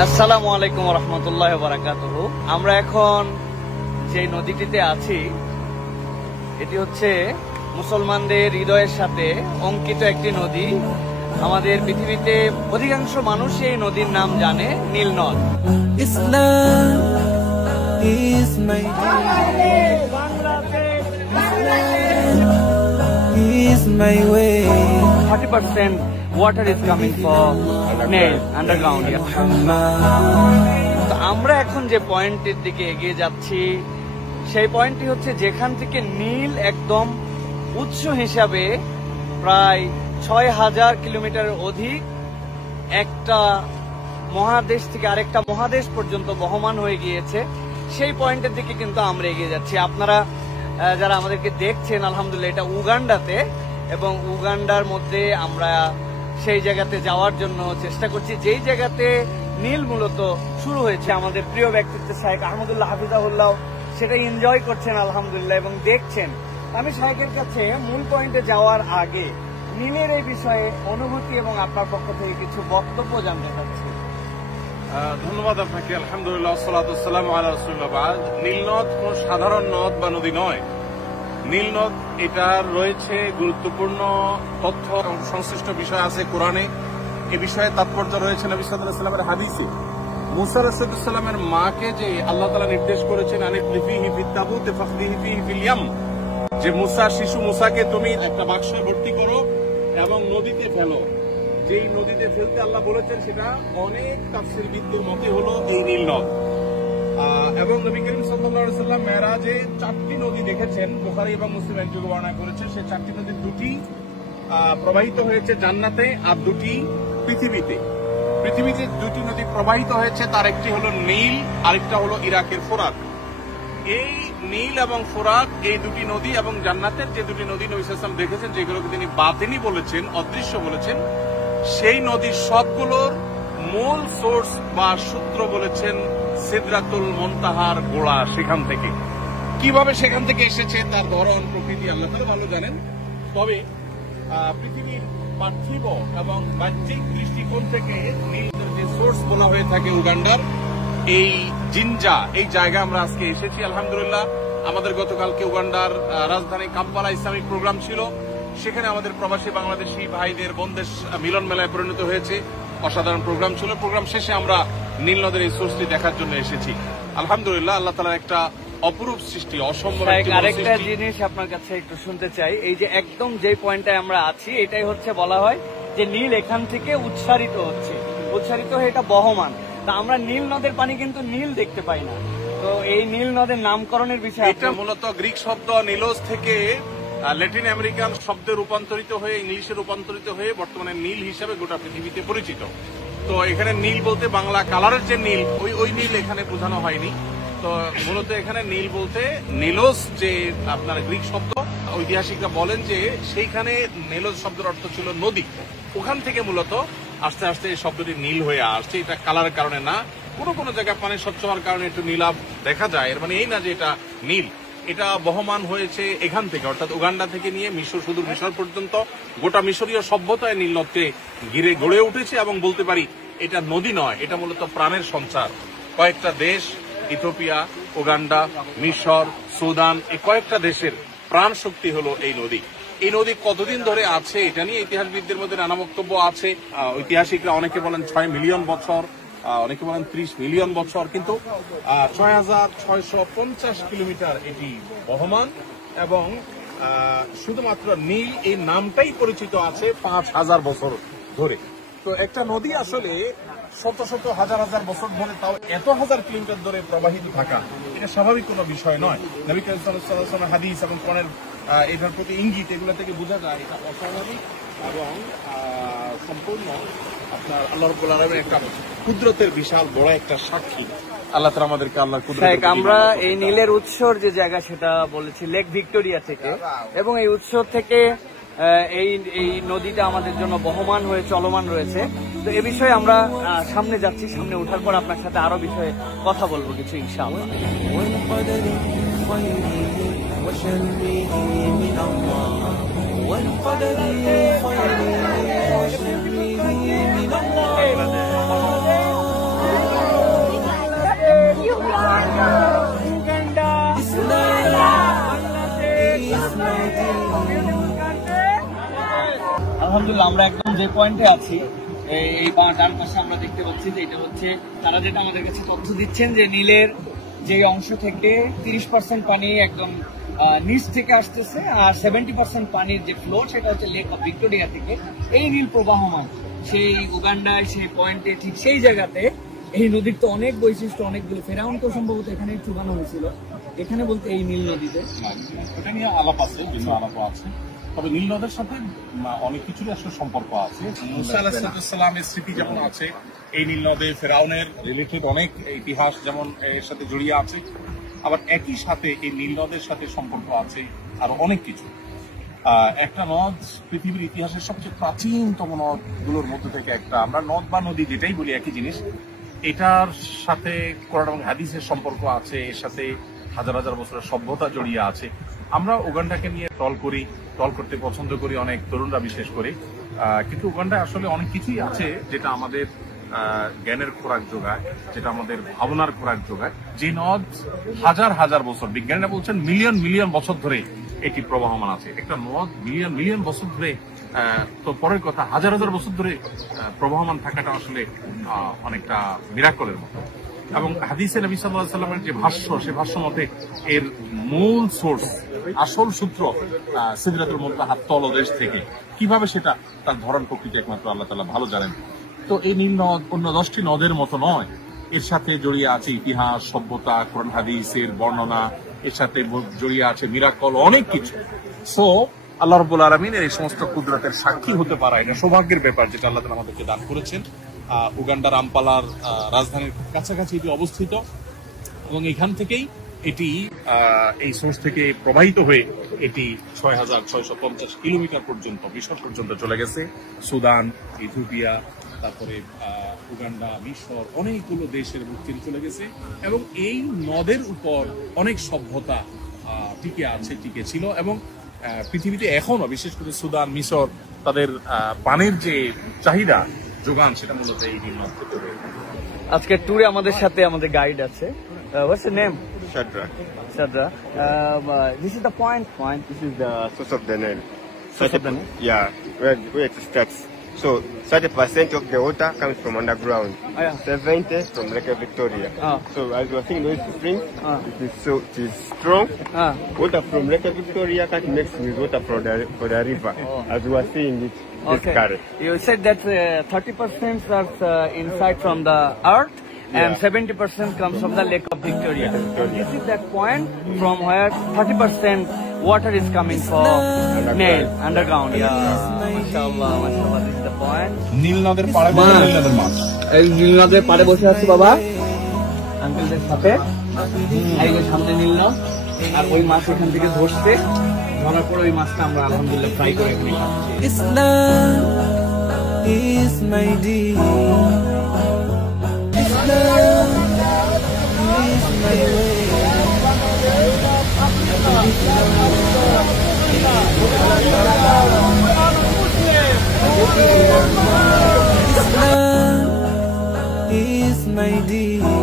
আসসালামু আলাইকুম ওয়া রাহমাতুল্লাহি ওয়া বারাকাতুহু। আমরা এখন যে নদীটিতে আছি এটি হচ্ছে মুসলমানদের হৃদয়ের সাথে অঙ্কিত একটি নদী। আমাদের পৃথিবীতে অধিকাংশ মানুষ এই নদীর নাম জানে নীল নদ। Islam is my way. 30% water is coming for Nile underground. তো আমরা এখন যে পয়েন্টের দিকে এগিয়ে যাচ্ছি সেই পয়েন্টটি হচ্ছে যেখান থেকে নীল একদম উৎস হিসাবে প্রায় ৬,০০০ কিলোমিটারের অধিক একটা মহাদেশ থেকে আরেকটা মহাদেশ পর্যন্ত বহমান হয়ে গিয়েছে। সেই পয়েন্টের দিকে কিন্তু আমরা এগিয়ে যাচ্ছি। আপনারা যারা আমাদেরকে দেখছেন, আলহামদুলিল্লাহ এটা উগান্ডাতে, এবং উগান্ডার মধ্যে আমরা সেই জায়গাতে যাওয়ার জন্য চেষ্টা করছি যেই জায়গাতে নীল মূলত শুরু হয়েছে। আমাদের প্রিয় ব্যক্তিত্ব শাইখ আহমদুল্লাহ হাফিজাহুল্লাহ সেটা এনজয় করছেন আলহামদুলিল্লাহ এবং দেখছেন। আমি শাইখের কাছে মূল পয়েন্টে যাওয়ার আগে নীলের এই বিষয়ে অনুভূতি এবং আপনার পক্ষ থেকে কিছু বক্তব্য জানতে চাচ্ছি। ধন্যবাদ আপনাকে। আলহামদুলিল্লাহ, সালাতু ওয়াসসালামু আলা রাসূলিল্লাহ। নীল নদ কোন সাধারণ নদ বা নদী নয়। নীল নদ এটা রয়েছে গুরুত্বপূর্ণ তথ্য এবং সংশ্লিষ্ট বিষয় আছে কোরআনে। এ বিষয়ে তাৎপর্য রয়েছে নবী সাল্লাল্লাহু আলাইহি ওয়াসাল্লামের হাদিসে। মুসা আলাইহিস সালামের মাকে যে আল্লাহ তাআলা নির্দেশ করেছেন আনিফিহি ফিত তাবুত ফাখদিহি ফিহি ফিল ইয়াম, যে মুসা শিশু মুসাকে তুমি একটা বাক্সে ভর্তি করো এবং নদীতে ফেলো। যেই নদীতে ফেলতে আল্লাহ বলেছেন সেটা অনেক তাফসীরবিদদের মতে হলো এই নীল নদ। এবং নবী করিম সাল্লাল্লাহু আলাইহি ওয়াসাল্লাম মেরাজে 4টি নদী দেখেছেন। বুখারী এবং মুসলিম এক যুগে বর্ণনা করেছেন। সেই 4টি নদীর 2টি প্রবাহিত হয়েছে জান্নাতে আর 2টি পৃথিবীতে। পৃথিবীতে 2টি নদী প্রবাহিত হয়েছে, তার একটি হলো নীল, আরেকটা হলো ইরাকের ফোরাত। এই নীল এবং ফোরাত এই 2টি নদী এবং জান্নাতের যে 2টি নদী নবী সাল্লাল্লাহু আলাইহি ওয়াসাল্লাম দেখেছেন, যেগুলোকে তিনি বাতিনি বলেছেন, অদৃশ্য বলেছেন, সেই নদীর সবগুলোর মূল সোর্স বা সূত্র বলেছেন সিদরাতুল মুনতাহার গোড়া। সেখান থেকে কিভাবে সেখান থেকে এসেছে তার ধরন প্রকৃতি আল্লাহ তাআলা ভালো জানেন। তবে পৃথিবীর পার্থিব এবং বাহ্যিক দৃষ্টিকোণ থেকে নীলের যে সোর্স বলা হয়ে থাকে উগান্ডার এই জিনজা, এই জায়গা আমরা আজকে এসেছি আলহামদুলিল্লাহ। আমাদের গতকালকে উগান্ডার রাজধানী কাম্পালা ইসলামিক প্রোগ্রাম ছিল। সেখানে আমাদের প্রবাসী বাংলাদেশি ভাইদের বোনদের মিলন মেলায় পরিণত হয়েছে। অসাধারণ প্রোগ্রাম ছিল। প্রোগ্রাম শেষে আমরা নীল নদের এই সোর্সটি দেখার জন্য এসেছি আলহামদুলিল্লাহ। আল্লাহ তাআলার একটা অপরূপ সৃষ্টি, অসম্ভব। আরেকটা জিনিস আপনার কাছে একটু শুনতে চাই। এই যে একদম যে পয়েন্টে আমরা আছি এটাই হচ্ছে বলা হয় যে নীল এখান থেকে উৎসারিত হচ্ছে, উৎসারিত হয়ে এটা বহমান। তা আমরা নীল নদের পানি কিন্তু নীল দেখতে পাই না। তো এই নীল নদের নামকরণের বিষয়ে এটা মূলত গ্রিক শব্দ নিলোস থেকে ল্যাটিন আমেরিকান শব্দে রূপান্তরিত হয়ে ইংলিশে রূপান্তরিত হয়ে বর্তমানে নীল হিসাবে গোটা পৃথিবীতে পরিচিত। তো এখানে নীল বলতে বাংলা কালারের যে নীল ওই নীল এখানে বোঝানো হয়নি। তো মূলত এখানে নীল বলতে নিলোস যে আপনার গ্রিক শব্দ, ঐতিহাসিকরা বলেন যে সেইখানে নিলোস শব্দের অর্থ ছিল নদী। ওখান থেকে মূলত আস্তে আস্তে এই শব্দটি নীল হয়ে আসছে। এটা কালারের কারণে না, কোনো জায়গায় পানি স্বচ্ছ হওয়ার কারণে একটু নীলাভ দেখা যায়, এর মানে এই না যে এটা নীল। এটা বহমান হয়েছে এখান থেকে, অর্থাৎ উগান্ডা থেকে নিয়ে মিশর, সুদূর মিশর পর্যন্ত গোটা মিশরীয় সভ্যতায় নীল নদকে ঘিরে গড়ে উঠেছে। এবং বলতে পারি এটা নদী নয়, এটা মূলত প্রাণের সঞ্চার। কয়েকটা দেশ, ইথিওপিয়া, উগান্ডা, মিশর, সুদান, এই কয়েকটা দেশের প্রাণ শক্তি হলো এই নদী। এই নদী কতদিন ধরে আছে এটা নিয়ে ইতিহাসবিদদের মধ্যে নানা বক্তব্য আছে। ঐতিহাসিকরা অনেকে বলেন 6 মিলিয়ন বছর, অনেকে বলেন 30 মিলিয়ন বছর, কিন্তু 6,650 কিলোমিটার এটি বহমান। এবং শুধুমাত্র নীল এই নামটাই পরিচিত আছে 5,000 বছর ধরে। তো একটা নদী আসলে শত শত হাজার হাজার বছর ধরে, তাও এত হাজার কিলোমিটার ধরে প্রবাহিত থাকা, এটা স্বাভাবিক কোনো বিষয় নয়। নবী করিম সাল্লাল্লাহু আলাইহি ওয়াসাল্লামের হাদিস এবং কোরআনের এটার প্রতি ইঙ্গিত, এগুলো থেকে বোঝা যায় এটা অস্বাভাবিক এবং সম্পূর্ণ আপনার আল্লাহ রাব্বুল আলামিনের একটা কুদরতের বিশাল বড় একটা সাক্ষী। আল্লাহ তাআলা আমাদেরকে আল্লাহর কুদরত। আমরা এই নীলের উৎসর যে জায়গা সেটা বলেছি লেক ভিক্টোরিয়া থেকে, এবং এই উৎস থেকে এই নদীটা আমাদের জন্য বহমান হয়ে চলমান রয়েছে। তো এ বিষয়ে আমরা সামনে যাচ্ছি, সামনে ওঠার পর আপনার সাথে আরো বিষয়ে কথা বলবো কিছু ইনশাআল্লাহ। আলহামদুলিল্লাহ আমরা একদম যে পয়েন্টে আছি এই ডান পাশে আমরা দেখতে পাচ্ছি যে এটা হচ্ছে তারা যেটা আমাদের কাছে তথ্য দিচ্ছেন যে নীলের যে অংশ থেকে 30% পানি একদম নিচ থেকে আসতেছে আর 70% পানির যে ফ্লো সেটা হচ্ছে লেক অফ ভিক্টোরিয়া থেকে এই নীল প্রবাহমান সেই উগান্ডায় সেই পয়েন্টে ঠিক সেই জায়গাতে এই নদীর তো অনেক বৈশিষ্ট্য অনেকগুলো ফেরাউনকেও সম্ভবত এখানে চুবানো হয়েছিল এখানে বলতে এই নীল নদীতে এটা নিয়ে আলাপ আছে, বিভিন্ন আলাপ আছে। তবে নীল নদের সাথে অনেক কিছুরই আসলে সম্পর্ক আছে। মুসা আলাইহিস সালামের স্মৃতি যেমন আছে, এই নীল নদে ফেরাউনের রিলেটেড অনেক ইতিহাস যেমন এর সাথে জড়িয়ে আছে, আবার একই সাথে এই নীল নদের সাথে সম্পর্ক আছে আরো অনেক কিছু। একটা নদ পৃথিবীর ইতিহাসের সবচেয়ে প্রাচীনতম নদগুলোর মধ্যে থেকে একটা। আমরা নদ বা নদী যেটাই বলি একই জিনিস। এটার সাথে কোরআন এবং হাদিসের সম্পর্ক আছে, এর সাথে হাজার হাজার বছরের সভ্যতা জড়িয়ে আছে। আমরা উগান্ডাকে নিয়ে টল করতে পছন্দ করি, অনেক তরুণরা বিশেষ করে। কিন্তু উগান্ডায় আসলে অনেক কিছুই আছে যেটা আমাদের জ্ঞানের খোরাক যোগায়, যেটা আমাদের ভাবনার খোরাক যোগায়। যে নদ হাজার হাজার বছর, বিজ্ঞানীরা বলছেন মিলিয়ন মিলিয়ন বছর ধরে এটি প্রবাহমান আছে। একটা নদ মিলিয়ন মিলিয়ন বছর ধরে, তো পরের কথা হাজার হাজার বছর ধরে প্রবাহমান থাকাটা আসলে অনেকটা মিরাকলের মতো। এবং হাদিসে নবী সাল্লাল্লাহু আলাইহি ওয়াসাল্লামের যে ভাষ্য, সে ভাষ্য মতে এর মূল সোর্স, আসল সূত্র সিদরাতুল মুনতাহা তলদেশ থেকে। কিভাবে সেটা তার ধরন প্রকৃতি একমাত্র আল্লাহ তাআলা ভালো জানেন। তো এই নীল নদ অন্য 10টি নদের মতো নয়, এর সাথে জড়িয়ে আছে ইতিহাস, সভ্যতা, কোরআন হাদিসের বর্ণনা, এর সাথে জড়িয়ে আছে মিরাকল, অনেক কিছু। সো আল্লাহ রাব্বুল আলামিনের এই সমস্ত কুদরতের সাক্ষী হতে পারা এটা সৌভাগ্যের ব্যাপার, যেটা আল্লাহ তাআলা আমাদেরকে দান করেছেন। উগান্ডার আম্পালার রাজধানীর কাছাকাছি এটি অবস্থিত এবং এখান থেকেই এটি এই সোর্স থেকে প্রবাহিত হয়ে এটি 6,650 কিলোমিটার পর্যন্ত মিশর পর্যন্ত চলে গেছে। সুদান, ইথিওপিয়া, তারপরে উগান্ডা, মিশর, অনেকগুলো দেশের বুক চিরে চলে গেছে এবং এই নদের উপর অনেক সভ্যতা টিকে ছিল এবং পৃথিবীতে এখনো বিশেষ করে সুদান, মিশর তাদের পানির যে চাহিদা যোগান সেটা মূলত এই নীল নদ থেকে। আজকে ট্যুরে আমাদের সাথে আমাদের গাইড আছে। What's your name? Shadra. This is the point. This is the source of the Nile. Source of the Nile? Yeah, where it starts. So 30% of the water comes from underground. Oh, yeah. 70 from Lake Victoria. Oh. So as you are seeing those springs, it is strong. Water from Lake Victoria can't mix with water for the river. As you are seeing it. Okay. You said that 30% are inside from the earth. And 70% comes from the Lake of Victoria. This is that point from where 30% water is coming for Nile underground. Yeah, mashallah, mashallah. This is the point. নীল নদের পাড়ে বসে নীল নদের মাছ। এই নীল নদের পাড়ে বসে আছি বাবা, আঙ্কেলদের সাথে। এই যে সামনে নীল নদ, আর ওই মাছ এখান থেকে ধরছে, ধরার পরে ওই মাছটা আমরা আলহামদুলিল্লাহ ফ্রাই করে খাই। Islam is my deen. Islam is my way. Islam is my deen.